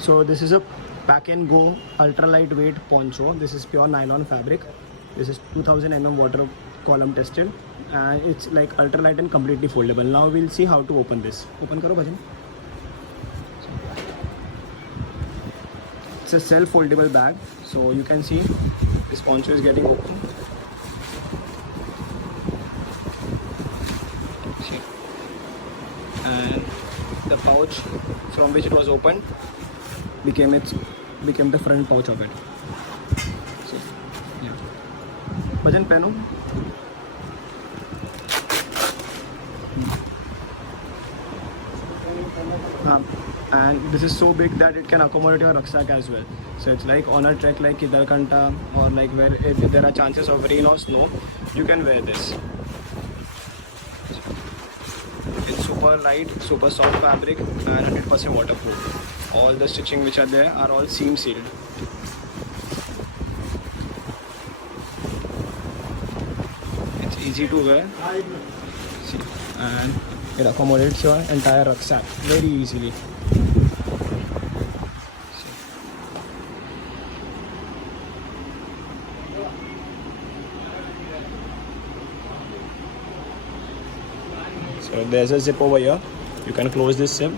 So this is a pack and go ultra lightweight poncho. This is pure nylon fabric. This is 2000 mm water column tested, and it's like ultra light and completely foldable. Now we'll see how to open this. Open karo bhajan. It's a self foldable bag, so you can see this poncho is getting open. See. And the pouch from which it was opened became the front pouch of it. So yeah, Bhajan pehno. And this is so big that it can accommodate your rucksack as well. So it's like on a trek like Kedarkanta, or like where if there are chances of rain or snow, you can wear this. It's super light, super soft fabric, and 100% waterproof. All the stitching which are there are all seam sealed. It's easy to wear. See, and it accommodates your entire rucksack very easily. So there's a zip over here. You can close this zip,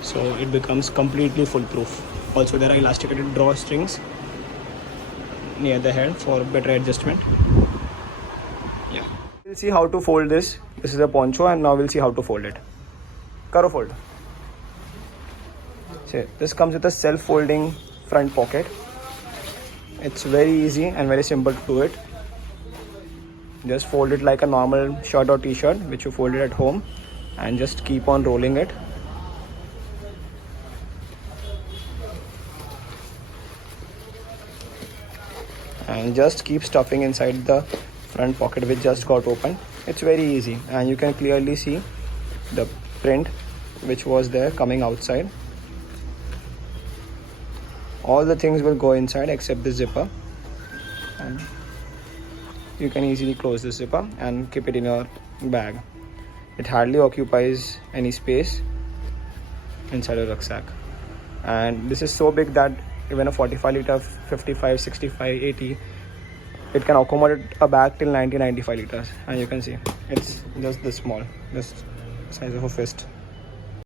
so it becomes completely foolproof. Also there are elasticated drawstrings near the head for better adjustment. Yeah. We'll see how to fold this. This is a poncho, and now we'll see how to fold it. Karo fold. See, this comes with a self-folding front pocket. It's very easy and very simple to do it. Just fold it like a normal shirt or t-shirt which you folded at home, and just keep on rolling it. And just keep stuffing inside the front pocket which just got open. It's very easy, and you can clearly see the print which was there coming outside. All the things will go inside except the zipper, and you can easily close the zipper and keep it in your bag. It hardly occupies any space inside a rucksack, and this is so big that even a 45 liter, 55, 65, 80, it can accommodate a bag till 90-95 liters. And you can see it's just this small, just size of a fist.